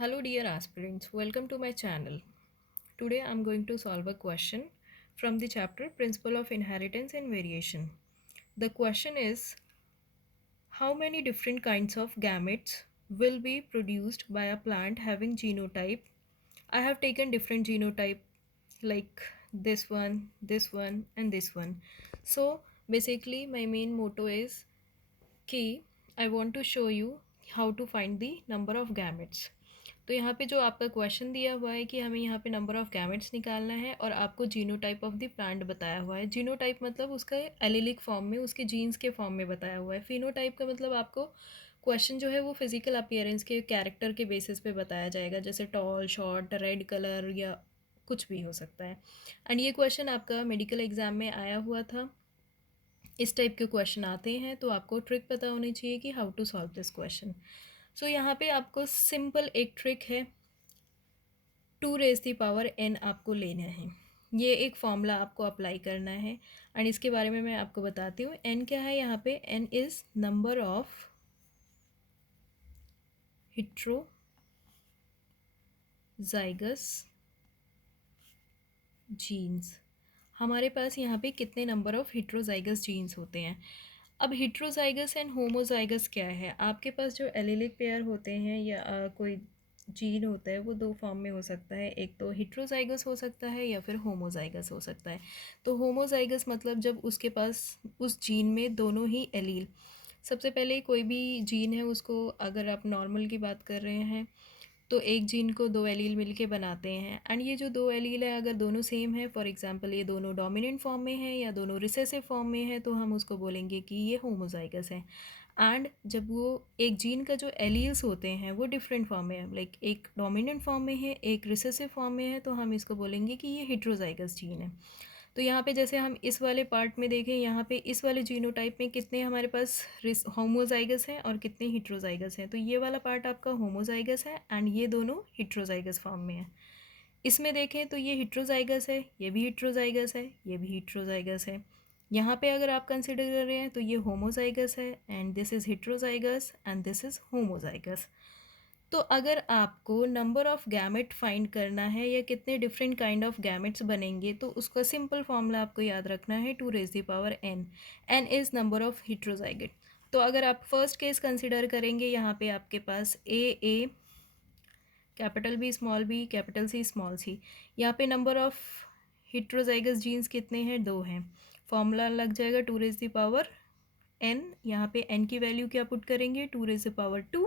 Hello dear aspirants, welcome to my channel. Today I am going to solve a question from the chapter Principle of Inheritance and Variation. The question is, how many different kinds of gametes will be produced by a plant having genotype? I have taken different genotype like this one and this one. So basically my main motto is कि I want to show you how to find the number of gametes. तो यहाँ पे जो आपका question दिया हुआ है कि हमें यहाँ पे नंबर ऑफ़ गैमेट्स निकालना है और आपको जीनोटाइप ऑफ द प्लांट बताया हुआ है। जीनोटाइप मतलब उसका एलिलिक फॉर्म में उसके जीन्स के फॉर्म में बताया हुआ है। फिनोटाइप का मतलब आपको क्वेश्चन जो है वो फिजिकल अपीयरेंस के कैरेक्टर के बेसिस पे बताया जाएगा, जैसे टॉल, शॉर्ट, रेड कलर या कुछ भी हो सकता है। एंड ये क्वेश्चन आपका मेडिकल एग्ज़ाम में आया हुआ था। इस टाइप के क्वेश्चन आते हैं तो आपको ट्रिक पता होनी चाहिए कि how to solve this question. So यहाँ पे आपको सिंपल एक ट्रिक है, 2 raised the power n आपको लेना है। ये एक फॉर्मूला आपको अप्लाई करना है एंड इसके बारे में मैं आपको बताती हूँ। n क्या है यहाँ पे? n is number of heterozygous genes. हमारे पास यहाँ पे कितने नंबर ऑफ हेट्रोजाइगस जीन्स होते हैं। अब हेट्रोजाइगस एंड होमोजाइगस क्या है? आपके पास जो एलिलिक पेयर होते हैं या कोई जीन होता है वो दो फॉर्म में हो सकता है, एक तो हेट्रोजाइगस हो सकता है या फिर होमोजाइगस हो सकता है। तो होमोजाइगस मतलब जब उसके पास उस जीन में दोनों ही एलील, सबसे पहले कोई भी जीन है उसको अगर आप नॉर्मल की बात कर रहे हैं तो एक जीन को दो एलील मिलके बनाते हैं एंड ये जो दो एलील है अगर दोनों सेम है, फॉर एग्जांपल ये दोनों डोमिनेंट फॉर्म में है या दोनों रिसेसिव फॉर्म में है, तो हम उसको बोलेंगे कि ये होमोजाइगस है। एंड जब वो एक जीन का जो एलील्स होते हैं वो डिफरेंट फॉर्म में है, लाइक एक डोमिनेंट फॉर्म में है एक रिसेसिव फॉर्म में है, तो हम इसको बोलेंगे कि ये हेट्रोजाइगस जीन है। तो यहाँ पे जैसे हम इस वाले पार्ट में देखें, यहाँ पे इस वाले जीनोटाइप में कितने हमारे पास होमोजाइगस हैं और कितने हिट्रोजाइगस हैं। तो ये वाला पार्ट आपका होमोजाइगस है एंड ये दोनों हिट्रोजाइगस फॉर्म में है। इसमें देखें तो ये हिट्रोजाइगस है, ये भी हिट्रोजाइगस है, ये भी हिट्रोजाइगस है। यहाँ पे अगर आप कंसिडर कर रहे हैं तो ये होमोजाइगस है and this is heterozygous and this is homozygous. तो अगर आपको नंबर ऑफ़ गैमेट फाइंड करना है या कितने डिफरेंट काइंड ऑफ गैमेट्स बनेंगे, तो उसका सिंपल फॉर्मूला आपको याद रखना है 2 raised the power n। n is number of heterozygote. तो अगर आप फर्स्ट केस कंसिडर करेंगे, यहाँ पे आपके पास A capital B small B capital C small C, यहाँ पे नंबर ऑफ़ हिट्रोजाइगस जीन्स कितने हैं? 2 हैं। फॉर्मूला लग जाएगा 2 raised the power n। यहाँ पे n की वैल्यू क्या पुट करेंगे? 2 raised the power 2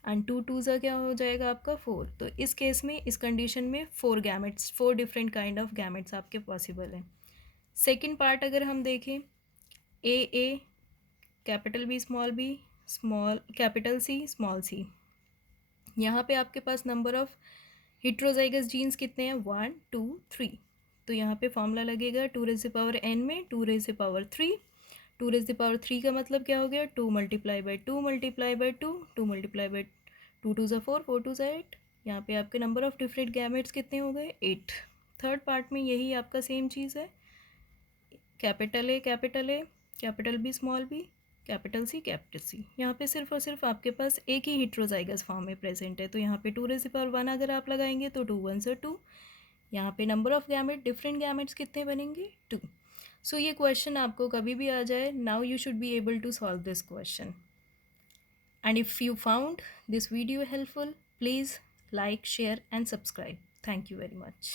एंड 2 ज़ा क्या हो जाएगा आपका 4। तो इस केस में, इस कंडीशन में 4 gametes, 4 different kind of gametes आपके पॉसिबल हैं। सेकेंड पार्ट अगर हम देखें, A capital B small capital C small C, यहाँ पे आपके पास नंबर ऑफ हिट्रोजाइगस जीन्स कितने हैं? 1 2 3। तो यहाँ पे फॉर्मूला लगेगा 2 raised the power n में 2 raised the power 3। 2 raised the power 3 का मतलब क्या हो गया? 2 multiply by 2 multiply by 2, 2 multiply by 2 2 ज़ा 4, 4 2 ज़ा 8। यहाँ पे आपके नंबर ऑफ़ डिफरेंट गैमेट्स कितने हो गए? 8। थर्ड पार्ट में यही आपका सेम चीज़ है, capital A capital B capital C. यहाँ पे सिर्फ और सिर्फ आपके पास एक ही हिट्रोजाइगस फॉर्म में प्रेजेंट है, तो यहाँ पे 2 raised the power 1 अगर आप लगाएंगे तो 2 1 ज़ा 2। यहाँ पे number of gamete, different gametes कितने बनेंगे? 2। सो ये क्वेश्चन आपको कभी भी आ जाए, now you should be able to solve this question. And if you found this video helpful, please like, share and subscribe. Thank you very much.